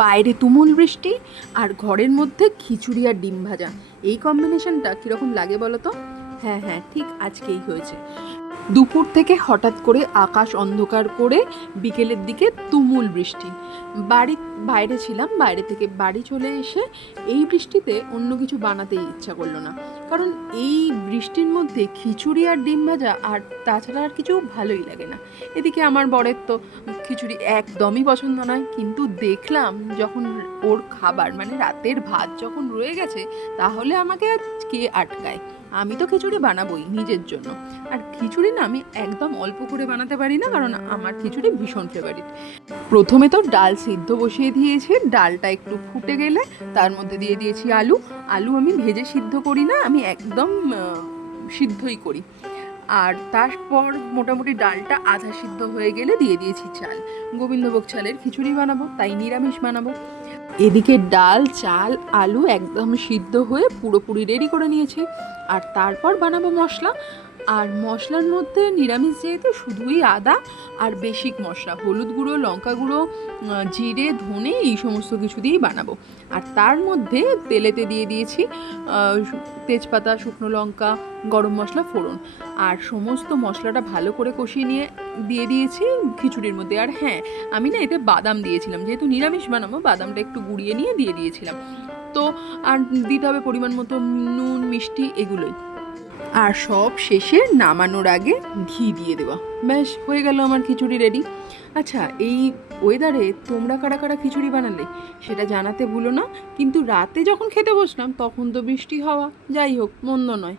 বাইরে তুমুল বৃষ্টি আর ঘরের মধ্যে খিচুড়ি আর ডিম ভাজা। এই কম্বিনেশনটা কীরকম লাগে বলো তো? হ্যাঁ হ্যাঁ, ঠিক আজকেই হয়েছে। দুপুর থেকে হঠাৎ করে আকাশ অন্ধকার করে বিকেলের দিকে তুমুল বৃষ্টি। বাড়ি বাইরে ছিলাম, বাইরে থেকে বাড়ি চলে এসে এই বৃষ্টিতে অন্য কিছু বানাতেই ইচ্ছা করলো না, কারণ এই বৃষ্টির মধ্যে খিচুড়ি আর ডিম ভাজা আর তাছাড়া আর কিছু ভালোই লাগে না। এদিকে আমার বরের তো খিচুড়ি একদমই পছন্দ নয়, কিন্তু দেখলাম যখন ওর খাবার মানে রাতের ভাত যখন রয়ে গেছে, তাহলে আমাকে আর কে আটকায়? আমি তো খিচুড়ি বানাবোই নিজের জন্য। আর খিচুড়ি না আমি একদম অল্প করে বানাতে পারি না, কারণ আমার খিচুড়ি ভীষণ ফেভারিট। প্রথমে তো ডাল সিদ্ধ বসিয়ে দিয়েছি, ডালটা একটু ফুটে গেলে তার মধ্যে দিয়ে দিয়েছি আলু। আলু আমি ভেজে সিদ্ধ করি না, আমি একদম সিদ্ধই করি। আর তারপর মোটামুটি ডালটা আধা সিদ্ধ হয়ে গেলে দিয়ে দিয়েছি চাল। গোবিন্দভোগ চালের খিচুড়ি বানাবো, তাই নিরামিষ বানাবো। এদিকে ডাল, চাল, আলু একদম সিদ্ধ হয়ে পুরোপুরি রেডি করে নিয়েছি। আর তারপর বানাবো মশলা। আর মশলার মধ্যে নিরামিষ যেহেতু শুধুই আদা আর বেসিক মশলা, হলুদ গুঁড়ো, লঙ্কা গুঁড়ো, জিরে, ধনে, এই সমস্ত কিছু দিয়েই বানাবো। আর তার মধ্যে তেলেতে দিয়ে দিয়েছি তেজপাতা, শুকনো লঙ্কা, গরম মশলা, ফোড়ন। আর সমস্ত মশলাটা ভালো করে কষিয়ে নিয়ে দিয়ে দিয়েছি খিচুড়ির মধ্যে। আর হ্যাঁ, আমি না এতে বাদাম দিয়েছিলাম, যেহেতু নিরামিষ বানাবো বাদামটা একটু গুঁড়িয়ে নিয়ে দিয়ে দিয়েছিলাম। তো আর দিতে হবে পরিমাণ মতো নুন, মিষ্টি, এগুলোই। আর সব শেষে নামানোর আগে ঘি দিয়ে দেওয়া। ব্যাস হয়ে গেল আমার খিচুড়ি রেডি। আচ্ছা, এই ওয়েদারে তোমরা কারা কারা খিচুড়ি বানালে সেটা জানাতে ভুলো না। কিন্তু রাতে যখন খেতে বসলাম তখন তো বৃষ্টি হওয়া, যাই হোক, মন্দ নয়।